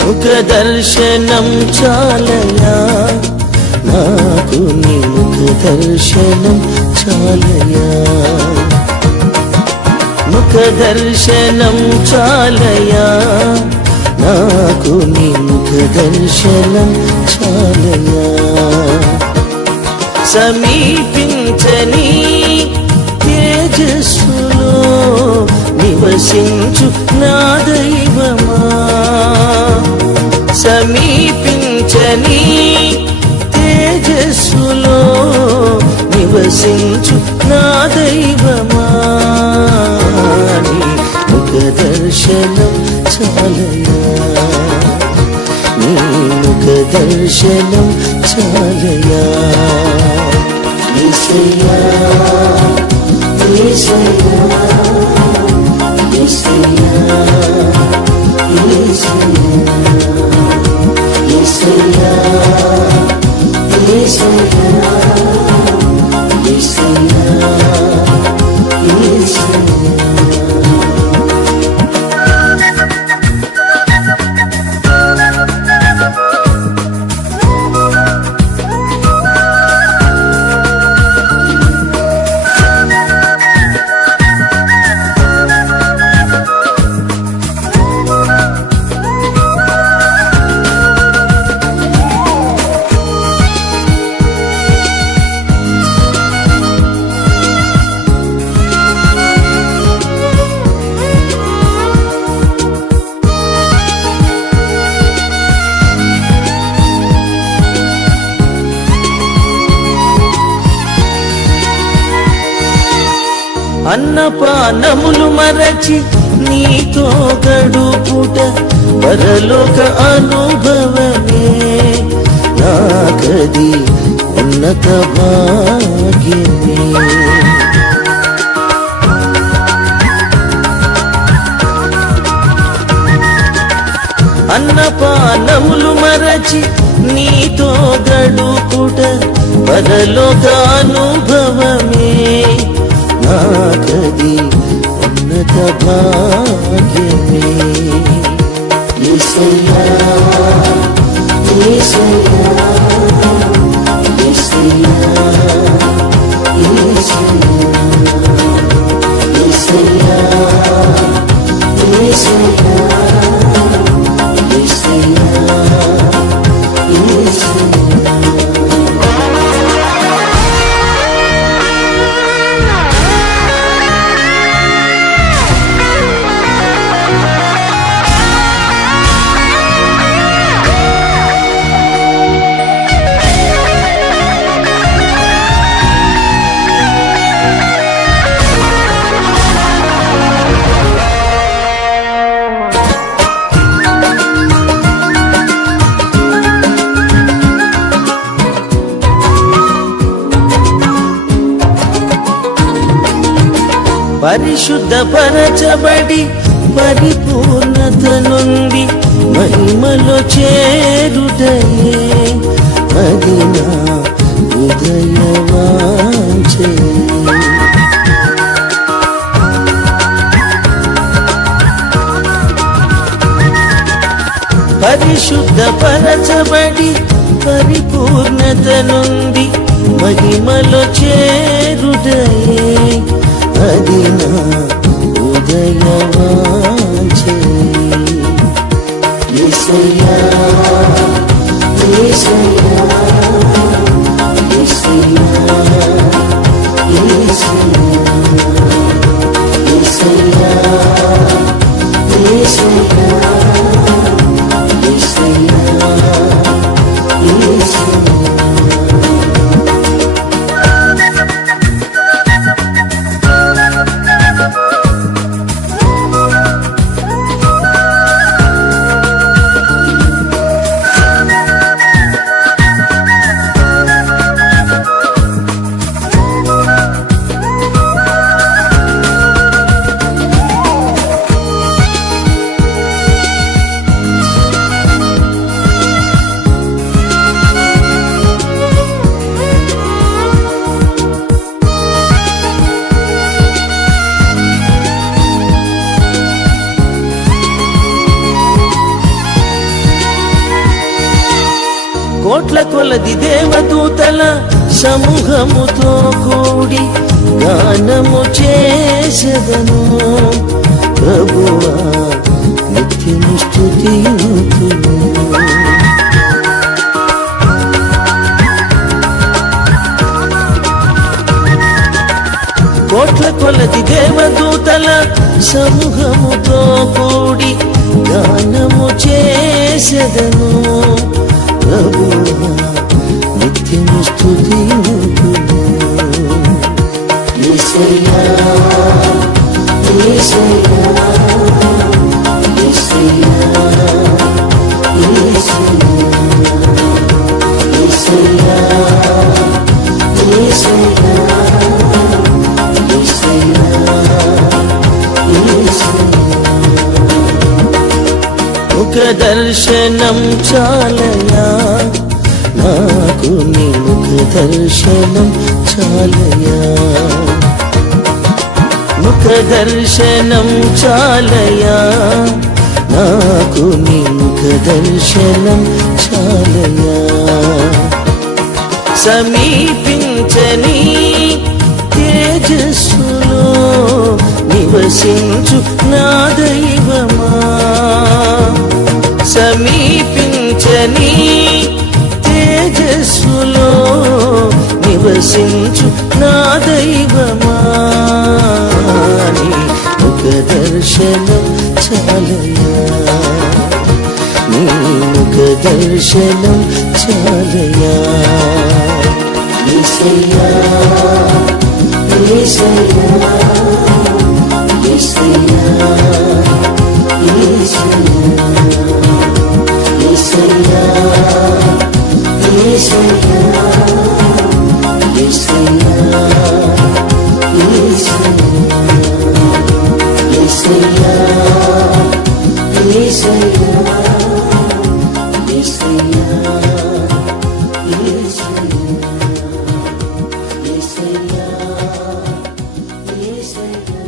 ముఖ దర్శనం చాలయా నాకు నీ ముఖ దర్శనం చాలయా ముఖ దర్శనం చాలయా నాకు నీ ముఖ దర్శనం చాలయా సమీపించని తేజస్సులో నివసించు నా దైవమా సమీపించని తేజస్సులో నివసించు నా దైవమా నీ ముఖ దర్శనం చాలయా నీ ముఖ దర్శనం చాలయా యేసయ్యా యేసయ్యా యేసయ్యా యేసయ్యా అన్నపానములు మరచి నీతో గడుపుట పరలోక అనుభవమే నాకది ఉన్నత భాగ్యమే అన్నపానములు మరచి నీతో గడుపుట పరలోక అనుభవమే నాకది ఉన్నత భాగ్యమే యేసయ్యా యేసయ్యా యేసయ్యా యేసయ్యా యేసయ్యా యేసయ్యా పరిశుద్ధపరచబడి పరిపూర్ణత నుండి మహిమలో చేరుటయే అది నా హృదయ వాంఛే పరిశుద్ధపరచబడి పరిపూర్ణత నుండి మహిమలో చేరుటయే అది నా హృదయ వాంఛే యేసయ్యా యేసయ్యా యేసయ్యా యేసయ్యా యేసయ్యా యేసయ్యా యేసయ్యా యేసయ్యా కోట్ల కొలది దేవదూతల సమూహముతో కూడి గానము చేసెదను ప్రభువా నిత్యము స్తుతింతును. కోట్ల కొలది దేవదూతల సమూహముతో కూడి గానము చేసెదను ప్రభువా నిత్యము స్తుతింతును. యేసయ్యా యేసయ్యా యేసయ్యా యేసయ్యా యేసయ్యా ముఖ దర్శనం చాలయా నాకు నీ ముఖ దర్శనం చాలయా ముఖ దర్శనం చాలయా నాకు నీ ముఖ దర్శనం చాలయా సమీపించని తేజస్సులో నివసించు నా దైవమా సమీపించని తేజస్సులో నివసించు నా దైవమా నీ ముఖ దర్శనం చాలయా నీ ముఖ దర్శనం చాలయా యేసయ్యా యేసయ్యా యేసయ్యా యేసయ్యా యేసయ్యా యేసయ్యా యేసయ్యా యేసయ్యా యేసయ్యా